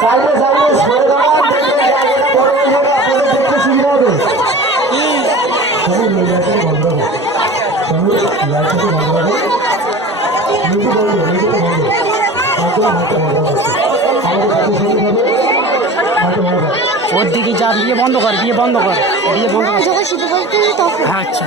সাইডে সাইডে সরে দাঁড়ান দেখবেন জায়গাটা বড় হয়ে যাবে আপনাদের দেখতে সুবিধা হবে। সবাই লাইটটাকে বন্ধ রাখো সবাই লাইটটাকে বন্ধ রাখো মিউজিক বন্ধ মিউজিকটা বন্ধ। একদম হাতটা বন্ধ রাখো আমাদের কাছে সুবিধা হবে হাতটা বন্ধ। রাখো ওর দিকে যা বিয়ে বন্ধ কর বিয়ে বন্ধ কর বিয়ে বন্ধ কর। তখন। আচ্ছা।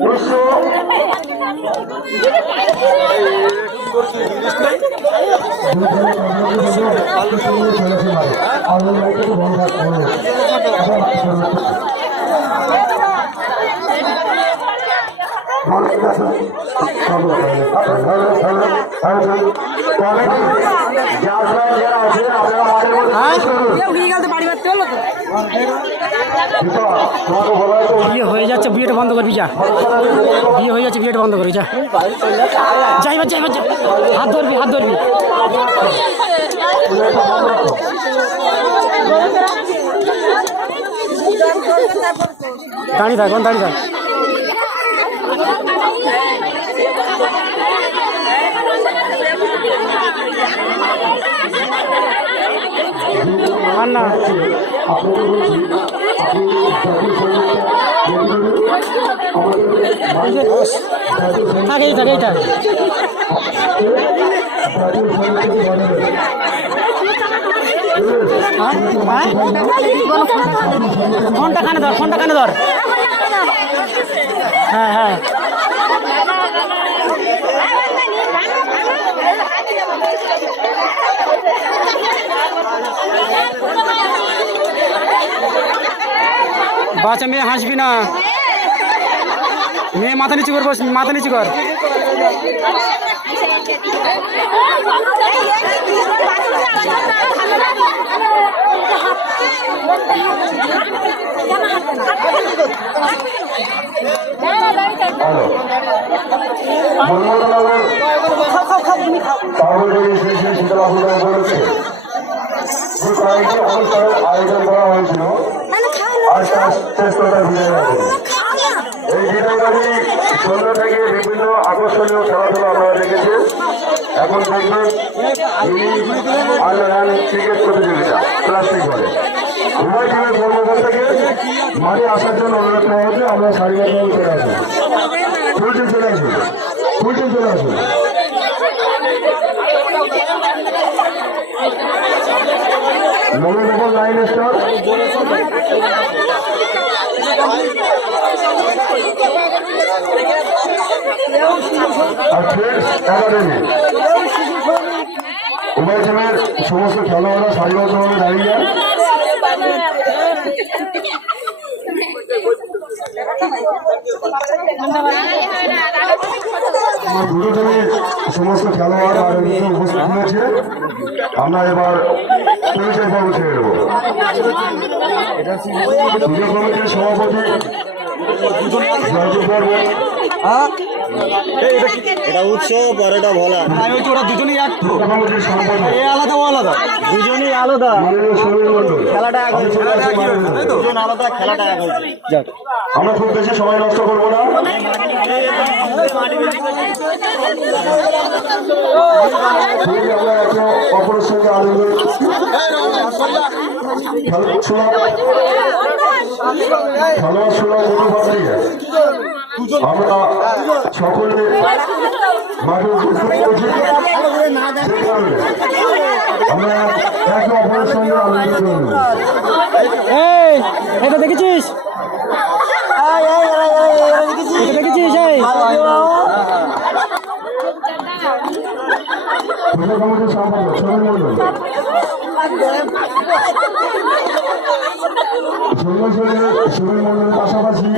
দৃশ্য যারা বিয়ে হয়ে যাচ্ছে, বিয়েটা বন্ধ করবি যা বিয়ে হয়ে যাচ্ছে, বিয়েটা বন্ধ করবি যা যাইবার যাইবার হাত ধরবি হাত ধরবি। দাঁড়িয়ে থাক দাঁড়িয়ে থাক। আর না আপনাকে বলছি আপনি জাতীয় সঙ্গীতটা আমাদের থাক, এই থাক এই থাক। জাতীয় সঙ্গীতকে বানাবেন? হ্যাঁ? ফোনটা কানে ধর, ফোনটা কানে ধর। হ্যাঁ হ্যাঁ। বাচ্চা মেয়ে হাসবি না। মেয়ে মাথা নিচু কর বস, মাথা নিচু কর। আয়োজন করা হয়েছিল। তার বিজয় এই বিজয়বাদী সন্ধ্যা থেকে বিভিন্ন আকর্ষণীয় খেলাধুলা আমরা দেখেছেন। এখন দেখবেন আয়ারল্যান্ড ক্রিকেট প্রতিযোগিতা, প্লাস্টিক বলে। উভয় টিমের কর্মকর্তাকে মাঠে আসার জন্য অনুরোধ করা হয়েছে। আমরা সারিবদ্ধভাবে চলে আসুন একাডেমি উভয় টিমের সমস্ত খেলোয়াড়রা সারিবদ্ধভাবে দাঁড়িয়ে আমার দুটো টিমের সমস্ত খেলোয়াড় আর উপস্থিত হয়েছে। আমরা এবার পরিচয় পর্ব ছেড়ে দেবো। পুজো কমিটির সভাপতি এটা উৎসব আর এটা ভোলা। ওরা দুজনেই এক কমিটির এ আলাদা ও আলাদা। দুজনই আলাদা। খেলাটা এক আমি মাননীয়। দুজন আলাদা খেলাটা এক হয়েছে। আমরা খুব বেশি সময় নষ্ট করব না। অপরের সঙ্গে আনন্দ খেলোয়াড় খেলোয়াড় অনুভব আমরা সকলে মাঠে উপস্থিত করছি আমরা একে অপরের সঙ্গে আনন্দ করব। এই এটা দেখেছিস? দেখেছিস? এই। সম্পাদক সমীর মন্ডল সমীর মন্ডলের সমীর মন্ডলের পাশাপাশি।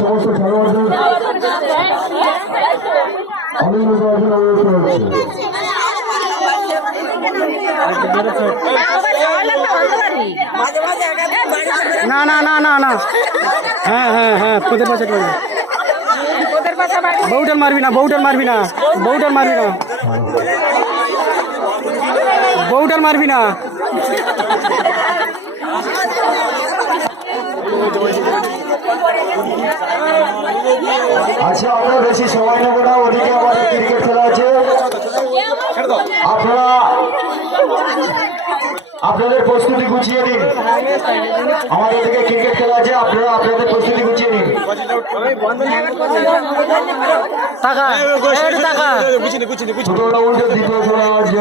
সমস্ত খেলোয়াড়দের অভিনন্দন অর্জন অনুরোধ করা হচ্ছে না না না না না হ্যাঁ হ্যাঁ হ্যাঁ পোদের পাশে করবি বউটার মারবি না বউটার মারবি না বউটার মারবি না বউটার মারবি না আচ্ছা আমরা বেশি সময় নেব না ওদিকে আমাদের ক্রিকেট খেলা আছে। আপনারা আপনাদের প্রস্তুতি গুছিয়ে দিন আমাদের দিকে ক্রিকেট খেলা আছে আপনারা আপনাদের প্রস্তুতি গুছিয়ে নিন। টাকা দ্বিতীয় খেলা যে